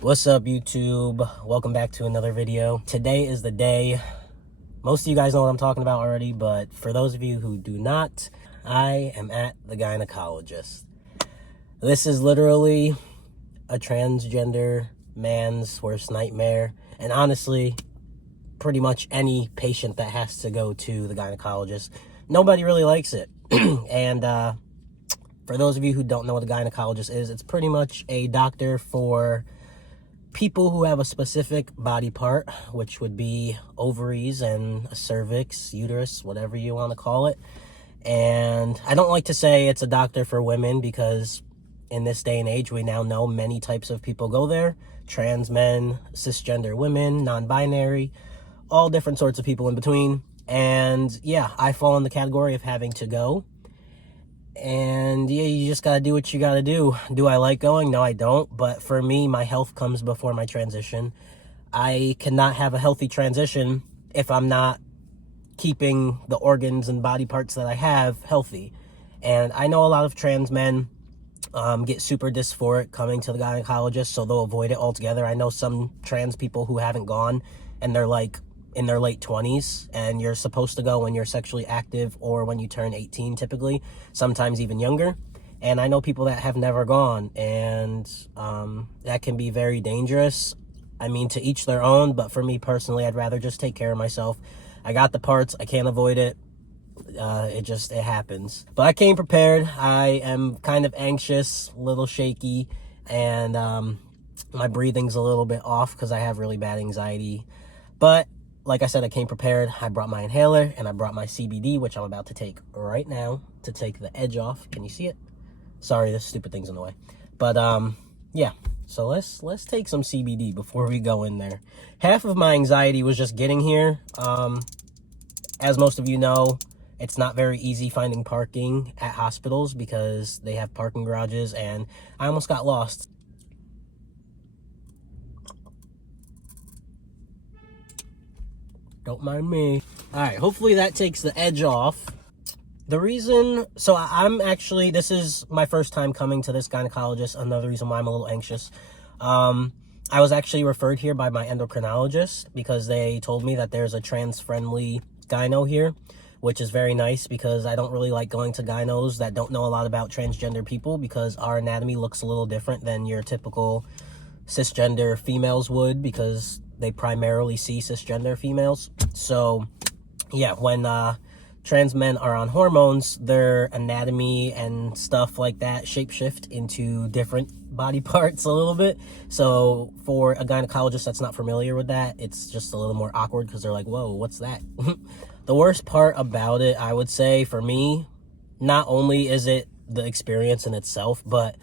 What's up, YouTube? Welcome back to another video. Today is the day. Most of you guys know what I'm talking about already, but for those of you who do not, I am at the gynecologist. This is literally a transgender man's worst nightmare, and honestly, pretty much any patient that has to go to the gynecologist, nobody really likes it. And for those of you who don't know what a gynecologist is, it's pretty much a doctor for people who have a specific body part, which would be ovaries and a cervix, uterus, whatever you want to call it. And I don't like to say it's a doctor for women because in this day and age, we now know many types of people go there. Trans men, cisgender women, non-binary, all different sorts of people in between. And yeah, I fall in the category of having to go. And yeah, you just gotta do what you gotta do. Do I like going? No, I don't. But for me, my health comes before my transition. I cannot have a healthy transition if I'm not keeping the organs and body parts that I have healthy. And I know a lot of trans men get super dysphoric coming to the gynecologist, so they'll avoid it altogether. I know some trans people who haven't gone, and they're like in their late 20s, and you're supposed to go when you're sexually active or when you turn 18 typically, sometimes even younger. And I know people that have never gone, and that can be very dangerous. I mean, to each their own, but for me personally, I'd rather just take care of myself. I got the parts, I can't avoid it. It happens. But I came prepared. I am kind of anxious, a little shaky, and my breathing's a little bit off because I have really bad anxiety. But like I said, I came prepared. I brought my inhaler and I brought my CBD, which I'm about to take right now to take the edge off. Can you see it? Sorry, this stupid thing's in the way. But yeah, so let's take some CBD before we go in there. Half of my anxiety was just getting here. As most of you know, it's not very easy finding parking at hospitals because they have parking garages, and I almost got lost. Don't mind me. All right, hopefully that takes the edge off. The reason, so I'm actually, this is my first time coming to this gynecologist. Another reason why I'm a little anxious. I was actually referred here by my endocrinologist because they told me that there's a trans-friendly gyno here, which is very nice because I don't really like going to gynos that don't know a lot about transgender people because our anatomy looks a little different than your typical cisgender females would because they primarily see cisgender females. So yeah, when trans men are on hormones, their anatomy and stuff like that shapeshift into different body parts a little bit. So for a gynecologist that's not familiar with that, it's just a little more awkward because they're like, whoa, what's that? The worst part about it, I would say, for me, not only is it the experience in itself, but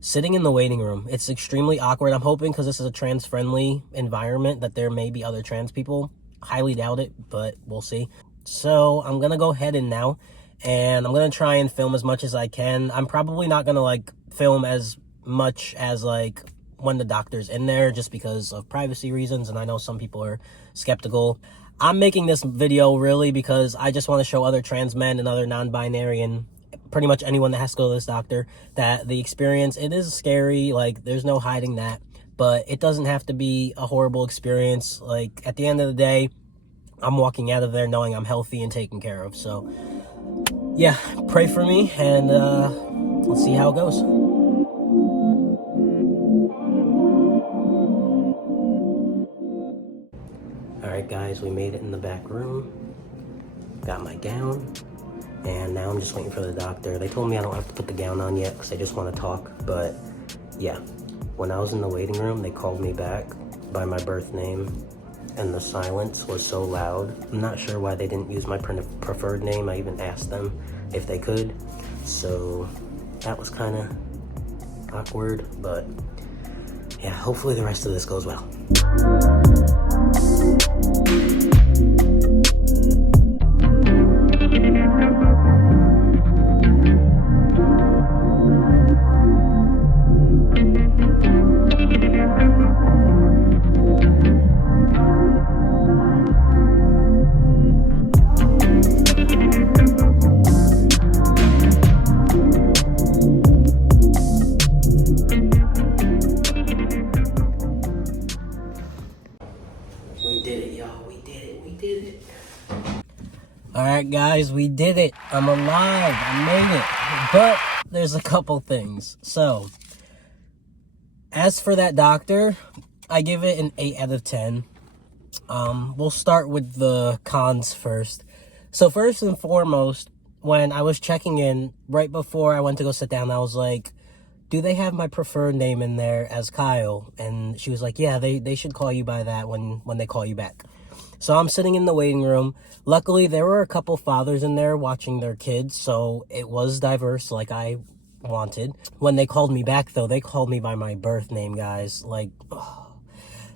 sitting in the waiting room. It's extremely awkward. I'm hoping because this is a trans-friendly environment that there may be other trans people. Highly doubt it, but we'll see. So I'm going to go ahead in now, and I'm going to try and film as much as I can. I'm probably not going to, like, film as much as, like, when the doctor's in there just because of privacy reasons, and I know some people are skeptical. I'm making this video really because I just want to show other trans men and other non-binary and pretty much anyone that has to go to this doctor that the experience, it is scary. Like, there's no hiding that, but it doesn't have to be a horrible experience. Like, at the end of the day, I'm walking out of there knowing I'm healthy and taken care of. So yeah, pray for me, and let's see how it goes. All right, guys, we made it in the back room. Got my gown. And now I'm just waiting for the doctor. They told me I don't have to put the gown on yet because I just want to talk. But yeah, when I was in the waiting room, they called me back by my birth name, and the silence was so loud. I'm not sure why they didn't use my preferred name. I even asked them if they could. So that was kind of awkward, but yeah, hopefully the rest of this goes well. did it, y'all. We did it. We did it. Alright, guys, we did it. I'm alive. I made it. But there's a couple things. So, as for that doctor, I give it an 8 out of 10. We'll start with the cons first. So, first and foremost, when I was checking in, right before I went to go sit down, I was like, do they have my preferred name in there as Kyle? And she was like, yeah, they should call you by that when they call you back. So I'm sitting in the waiting room. Luckily, there were a couple fathers in there watching their kids, so it was diverse like I wanted. When they called me back, though, they called me by my birth name, guys. Like,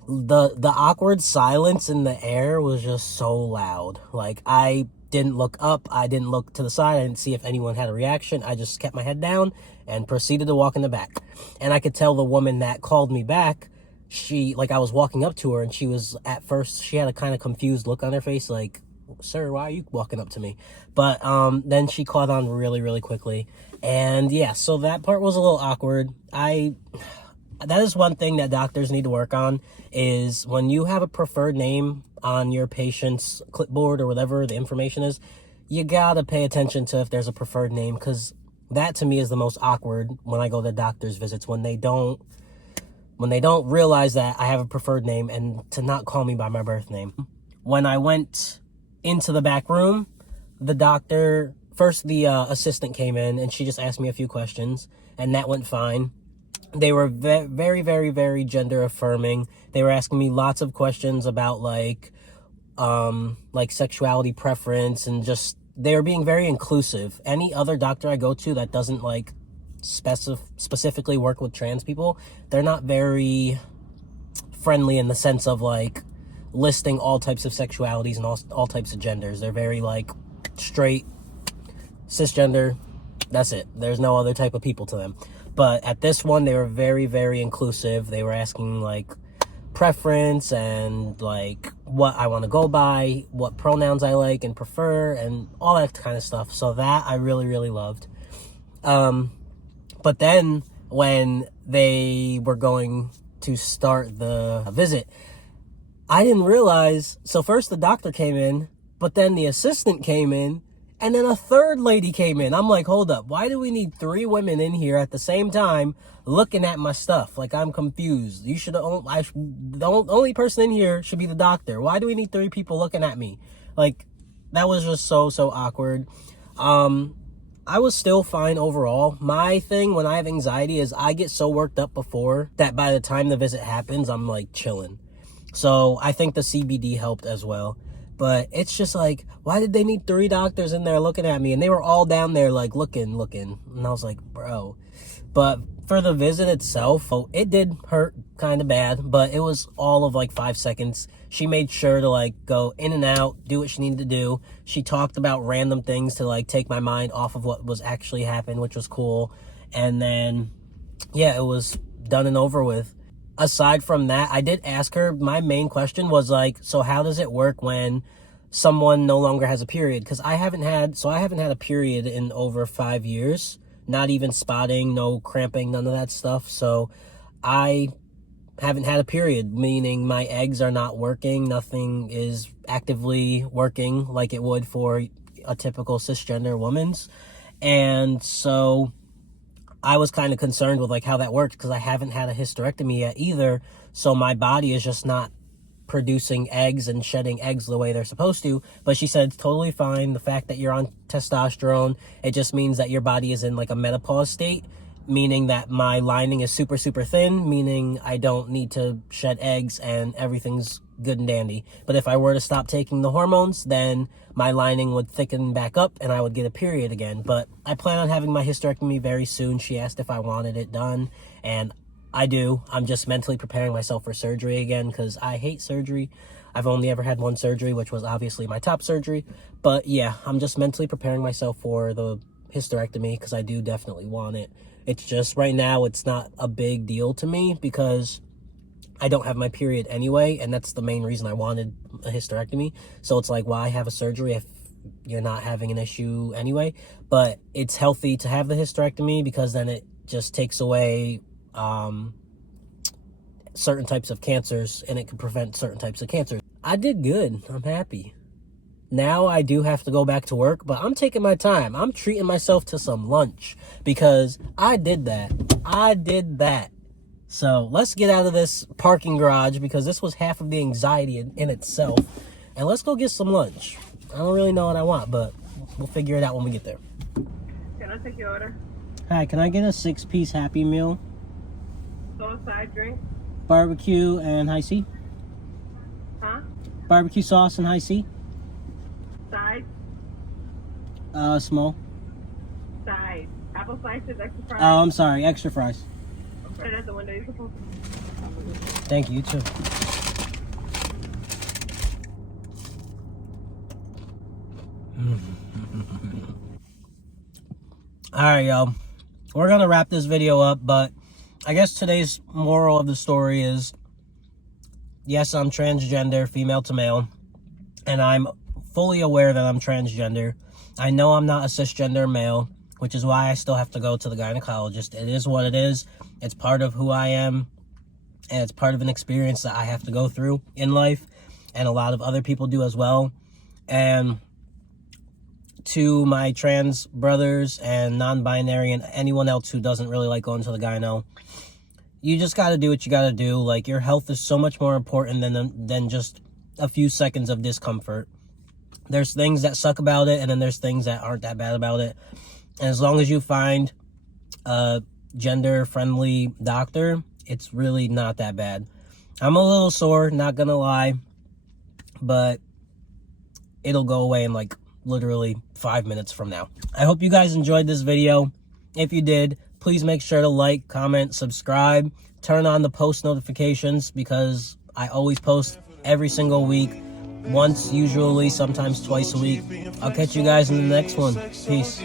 the awkward silence in the air was just so loud. Like, I didn't look up, I didn't look to the side, I didn't see if anyone had a reaction. I just kept my head down and proceeded to walk in the back. And I could tell the woman that called me back, I was walking up to her, and she was, at first, she had a kind of confused look on her face, like, sir, why are you walking up to me? But then she caught on really, really quickly. And yeah, so that part was a little awkward. That is one thing that doctors need to work on, is when you have a preferred name on your patient's clipboard or whatever the information is, you gotta pay attention to if there's a preferred name, because that to me is the most awkward when I go to doctor's visits, when they don't realize that I have a preferred name and to not call me by my birth name. When I went into the back room, the doctor, first the assistant came in and she just asked me a few questions, and that went fine. They were very, very, very gender affirming. They were asking me lots of questions about like sexuality preference, and just, they were being very inclusive. Any other doctor I go to that doesn't like specifically work with trans people, they're not very friendly in the sense of like listing all types of sexualities and all types of genders. They're very like straight, cisgender, that's it. There's no other type of people to them. But at this one, they were very, very inclusive. They were asking like preference and like what I want to go by, what pronouns I like and prefer, and all that kind of stuff. So that I really, really loved. But then when they were going to start the visit, I didn't realize, so first the doctor came in, but then the assistant came in, and then a third lady came in. I'm like, hold up, why do we need 3 women in here at the same time looking at my stuff? Like, I'm confused. The only person in here should be the doctor. Why do we need 3 people looking at me? Like, that was just so awkward. I was still fine overall. My thing when I have anxiety is I get so worked up before that by the time the visit happens, I'm like chilling. So I think the CBD helped as well. But it's just like, why did they need 3 doctors in there looking at me? And they were all down there like looking. And I was like, bro. But for the visit itself, it did hurt kind of bad, but it was all of like 5 seconds. She made sure to like go in and out, do what she needed to do. She talked about random things to like take my mind off of what was actually happening, which was cool. And then, yeah, it was done and over with. Aside from that, I did ask her, my main question was like, so how does it work when someone no longer has a period? Because I haven't had a period in over 5 years. Not even spotting, no cramping, none of that stuff. So I haven't had a period, meaning my eggs are not working. Nothing is actively working like it would for a typical cisgender woman's. And so I was kind of concerned with like how that worked, because I haven't had a hysterectomy yet either. So my body is just not producing eggs and shedding eggs the way they're supposed to. But she said it's totally fine. The fact that you're on testosterone, it just means that your body is in like a menopause state, meaning that my lining is super thin, meaning I don't need to shed eggs and everything's good and dandy. But if I were to stop taking the hormones, then my lining would thicken back up and I would get a period again. But I plan on having my hysterectomy very soon. She asked if I wanted it done, and I do. I'm just mentally preparing myself for surgery again, because I hate surgery. I've only ever had one surgery, which was obviously my top surgery. But yeah, I'm just mentally preparing myself for the hysterectomy, because I do definitely want it. It's just right now it's not a big deal to me because I don't have my period anyway, and that's the main reason I wanted a hysterectomy. So it's like, why have a surgery if you're not having an issue anyway? But it's healthy to have the hysterectomy, because then it just takes away certain types of cancers, and it can prevent certain types of cancers. I did good. I'm happy. Now I do have to go back to work, but I'm taking my time. I'm treating myself to some lunch because I did that. So let's get out of this parking garage because this was half of the anxiety in itself. And let's go get some lunch. I don't really know what I want, but we'll figure it out when we get there. Can I take your order? Hi, can I get a 6-piece Happy Meal? Sauce, side drink? Barbecue and high C? Huh? Barbecue sauce and high C? Side? Small. Side. Apple slices, extra fries? Oh, I'm sorry. Extra fries. Right at the window. You're supposed to. Thank you. You too. Alright, y'all. We're going to wrap this video up, but I guess today's moral of the story is, yes, I'm transgender, female to male, and I'm fully aware that I'm transgender. I know I'm not a cisgender male, which is why I still have to go to the gynecologist. It is what it is. It's part of who I am, and it's part of an experience that I have to go through in life, and a lot of other people do as well. And to my trans brothers and non-binary and anyone else who doesn't really like going to the gyno, you just got to do what you got to do. Like, your health is so much more important than just a few seconds of discomfort. There's things that suck about it, and then there's things that aren't that bad about it. And as long as you find a gender-friendly doctor, it's really not that bad. I'm a little sore, not gonna lie, but it'll go away in like literally 5 minutes from now. I hope you guys enjoyed this video. If you did, please make sure to like, comment, subscribe, turn on the post notifications because I always post every single week, once, usually, sometimes twice a week. I'll catch you guys in the next one. Peace.